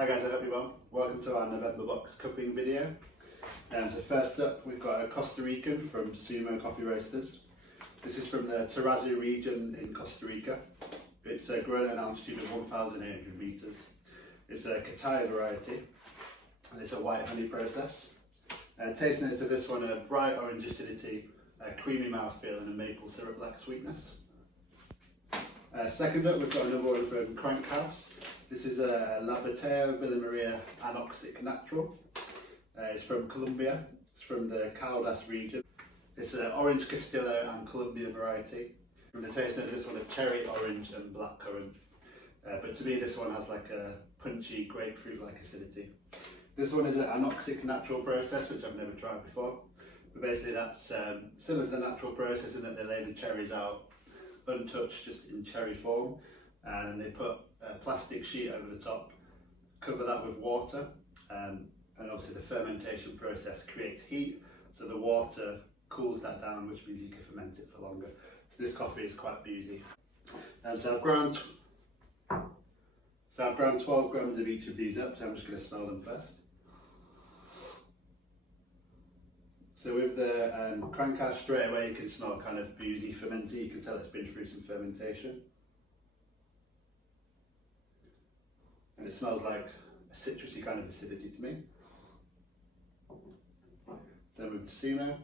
Hi guys, I hope you're well. Welcome to our November box cupping video. So first up, we've got a Costa Rican from Sumo Coffee Roasters. This is from the Terrazzo region in Costa Rica. It's grown at an altitude of 1,800 meters. It's a Cataya variety, and it's a white honey process. Taste notes of this one are bright orange acidity, a creamy mouthfeel, and a maple syrup-like sweetness. Second up, we've got another one from Crankhouse. This is a batea, villamaria anoxic natural. It's from Colombia. It's from the Caldas region. It's an orange Castillo and Colombia variety. From the taste notes, this one is cherry, orange, and blackcurrant. But to me, this one has like a punchy grapefruit-like acidity. This one is an anoxic natural process, which I've never tried before. But basically, that's similar to the natural process in that they lay the cherries out untouched, just in cherry form, and they put a plastic sheet over the top, cover that with water, and obviously the fermentation process creates heat, so the water cools that down, which means you can ferment it for longer. So this coffee is quite boozy. So I've ground 12 grams of each of these up, so I'm just going to smell them first. So with the Crankhouse, straight away you can smell kind of boozy, fermenty. You can tell it's been through some fermentation. And it smells like a citrusy kind of acidity to me. Then with the sumo,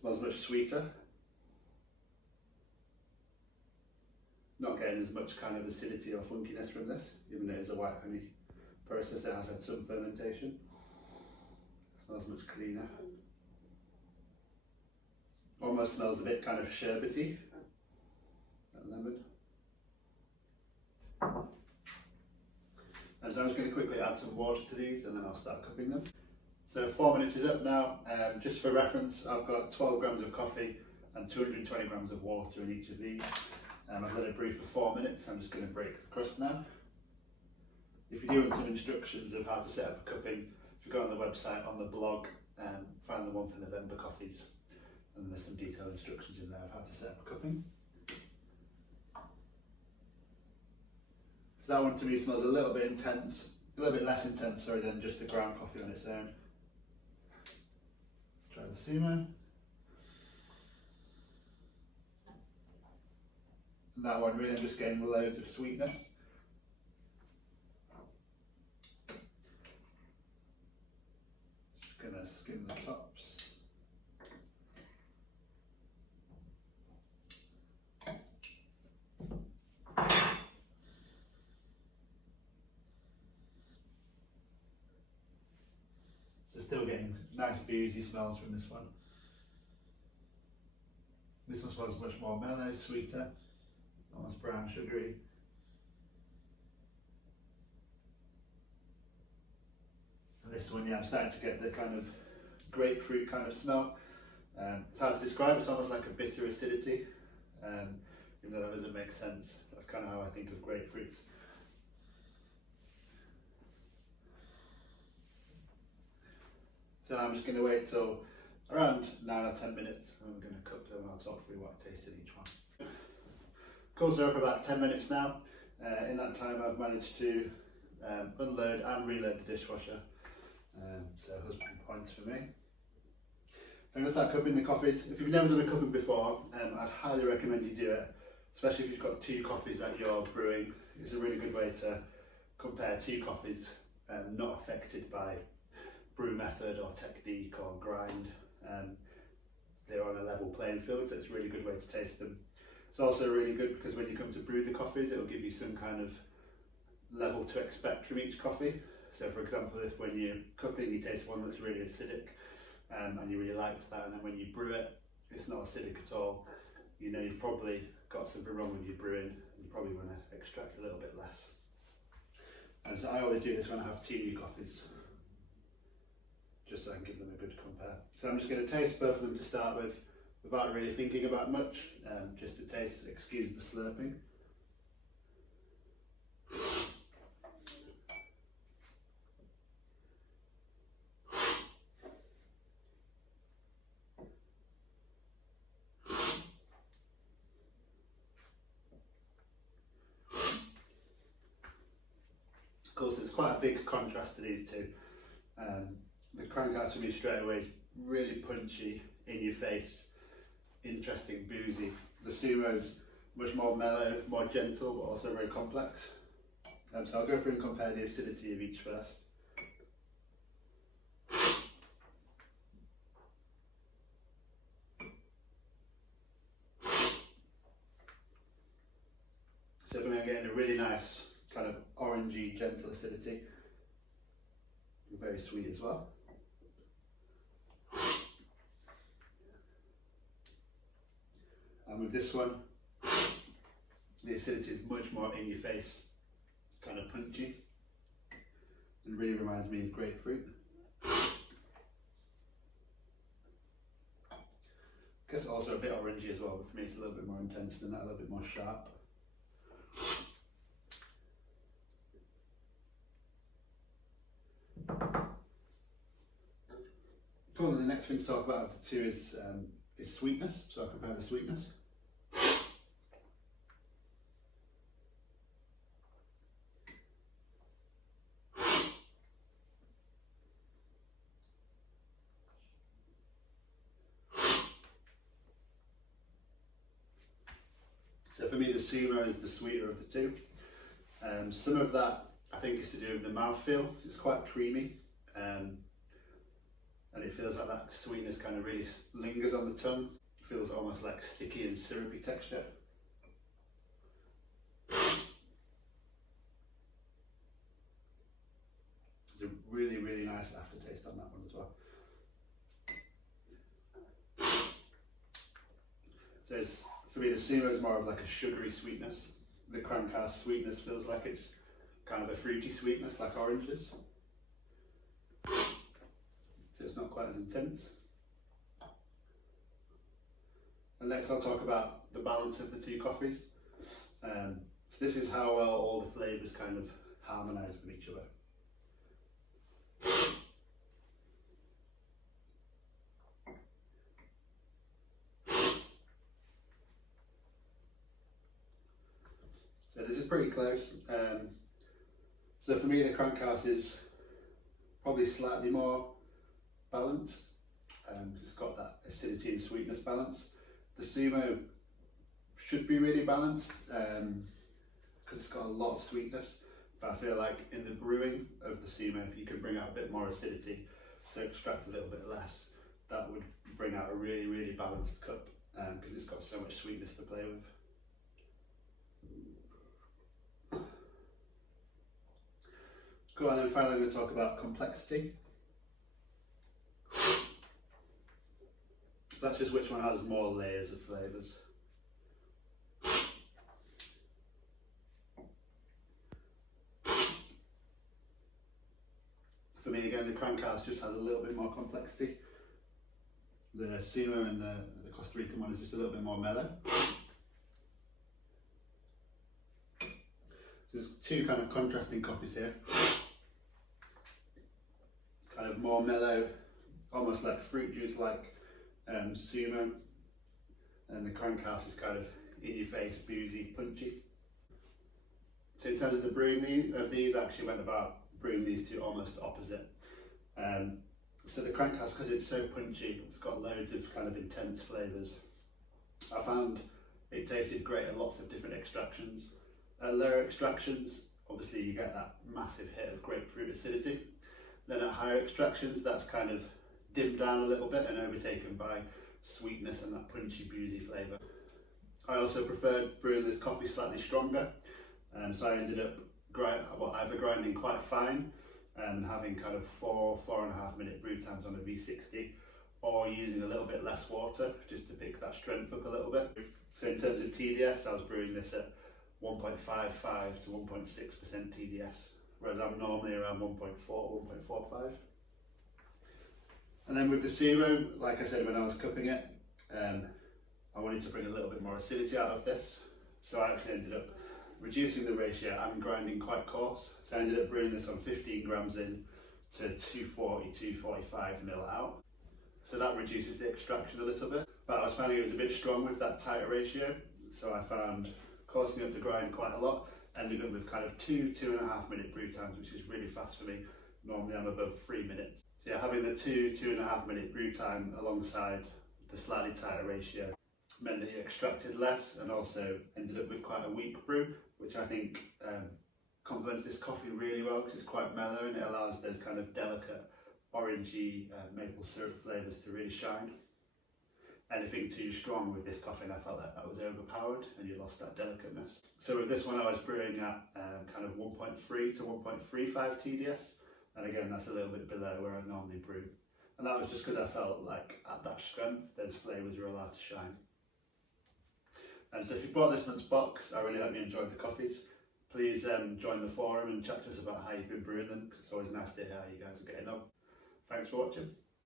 smells much sweeter. Not getting as much kind of acidity or funkiness from this, even though it is a white honey process, it has had some fermentation. Smells much cleaner. Almost smells a bit kind of sherbety, like lemon. And so I'm just going to quickly add some water to these and then I'll start cupping them. So 4 minutes is up now. Just for reference, I've got 12 grams of coffee and 220 grams of water in each of these. I've let it brew for 4 minutes. I'm just going to break the crust now. If you do want some instructions of how to set up a cupping, if you go on the website, on the blog, find the one for November coffees, and there's some detailed instructions in there of how to set up a cupping. So that one to me smells a little bit intense, a little bit less intense, sorry, than just the ground coffee on its own. Try the sumo. And that one really, I'm just getting loads of sweetness. Just gonna skim the tops. So still getting nice boozy smells from this one. This one smells much more mellow, sweeter, almost brown sugary. And this one, yeah, I'm starting to get the kind of grapefruit kind of smell. It's hard to describe, it's almost like a bitter acidity, even though that doesn't make sense. That's kind of how I think of grapefruits. So I'm just going to wait till around 9 or 10 minutes and I'm going to cup them and I'll talk through what I tasted each one. Cooled her up about 10 minutes now. In that time I've managed to unload and reload the dishwasher. So husband points for me. So I'm going to start cupping the coffees. If you've never done a cupping before, I'd highly recommend you do it, especially if you've got two coffees that you're brewing. It's a really good way to compare two coffees not affected by brew method or technique or grind. They're on a level playing field, so it's a really good way to taste them. It's also really good because when you come to brew the coffees, it'll give you some kind of level to expect from each coffee. So for example, if when you're cupping you taste one that's really acidic and you really liked that, and then when you brew it, it's not acidic at all, you know you've probably got something wrong with your brewing and you probably want to extract a little bit less. So I always do this when I have two new coffees, just so I can give them a good compare. So I'm just going to taste both of them to start with, without really thinking about much, just to taste, excuse the slurping. course, there's quite a big contrast to these two. The Crankhouse for me straight away is really punchy, in your face, interesting, boozy. The sumo's much more mellow, more gentle, but also very complex. So I'll go through and compare the acidity of each first. So for me, I'm getting a really nice kind of orangey, gentle acidity. Very sweet as well. And with this one, the acidity is much more in your face, kind of punchy, and really reminds me of grapefruit. I guess also a bit orangey as well, but for me it's a little bit more intense than that, a little bit more sharp. Cool, and the next thing to talk about of the two is sweetness, so I'll compare the sweetness. So for me the sumo is the sweeter of the two. Some of that I think is to do with the mouthfeel. It's quite creamy, and it feels like that sweetness kind of really lingers on the tongue. It feels almost like sticky and syrupy texture. There's a really, really nice aftertaste on that one as well. So for me the sumo is more of like a sugary sweetness. The Crankhouse sweetness feels like it's kind of a fruity sweetness, like oranges. So it's not quite as intense. And next I'll talk about the balance of the two coffees. So this is how well all the flavours kind of harmonise with each other. So this is pretty close. So for me the Crankhouse is probably slightly more balanced. It's got that acidity and sweetness balance. The sumo should be really balanced because it's got a lot of sweetness, but I feel like in the brewing of the sumo, if you could bring out a bit more acidity, so extract a little bit less, that would bring out a really, really balanced cup because it's got so much sweetness to play with. Cool, and then finally I'm going to talk about complexity. So that's just which one has more layers of flavours. For me again, the Crankhouse just has a little bit more complexity. The sumo and the Costa Rican one is just a little bit more mellow. So there's two kind of contrasting coffees here. Kind of more mellow, almost like fruit juice like sumo, and the Crankhouse is kind of in your face, boozy, punchy. So in terms of the brewing of these, I actually went about brewing these two almost opposite. So the Crankhouse, because it's so punchy, it's got loads of kind of intense flavours. I found it tasted great at lots of different extractions. Lower extractions, obviously you get that massive hit of grapefruit acidity. Then at higher extractions, that's kind of dimmed down a little bit and overtaken by sweetness and that punchy, boozy flavour. I also preferred brewing this coffee slightly stronger, so I ended up either grinding quite fine and having kind of 4.5 minute brew times on a V60, or using a little bit less water just to pick that strength up a little bit. So in terms of TDS, I was brewing this at 1.55 to 1.6% TDS, whereas I'm normally around 1.4, 1.45. And then with the sumo, like I said when I was cupping it, I wanted to bring a little bit more acidity out of this. So I actually ended up reducing the ratio and grinding quite coarse. So I ended up brewing this on 15 grams in to 240, 245 mil out. So that reduces the extraction a little bit. But I was finding it was a bit strong with that tighter ratio. So I found coarsening up the grind quite a lot. ending up with kind of 2.5 minute brew times, which is really fast for me. Normally I'm above 3 minutes. So yeah, having the 2.5 minute brew time alongside the slightly tighter ratio meant that you extracted less and also ended up with quite a weak brew, which I think complements this coffee really well because it's quite mellow and it allows those kind of delicate orangey maple syrup flavours to really shine. Anything too strong with this coffee and I felt like that was overpowered and you lost that delicateness. So with this one I was brewing at kind of 1.3 to 1.35 TDS, and again that's a little bit below where I normally brew. And that was just because I felt like at that strength those flavours were allowed to shine. And so if you bought this month's box, I really hope you enjoyed the coffees. Please join the forum and chat to us about how you've been brewing them, because it's always nice to hear how you guys are getting on. Thanks for watching.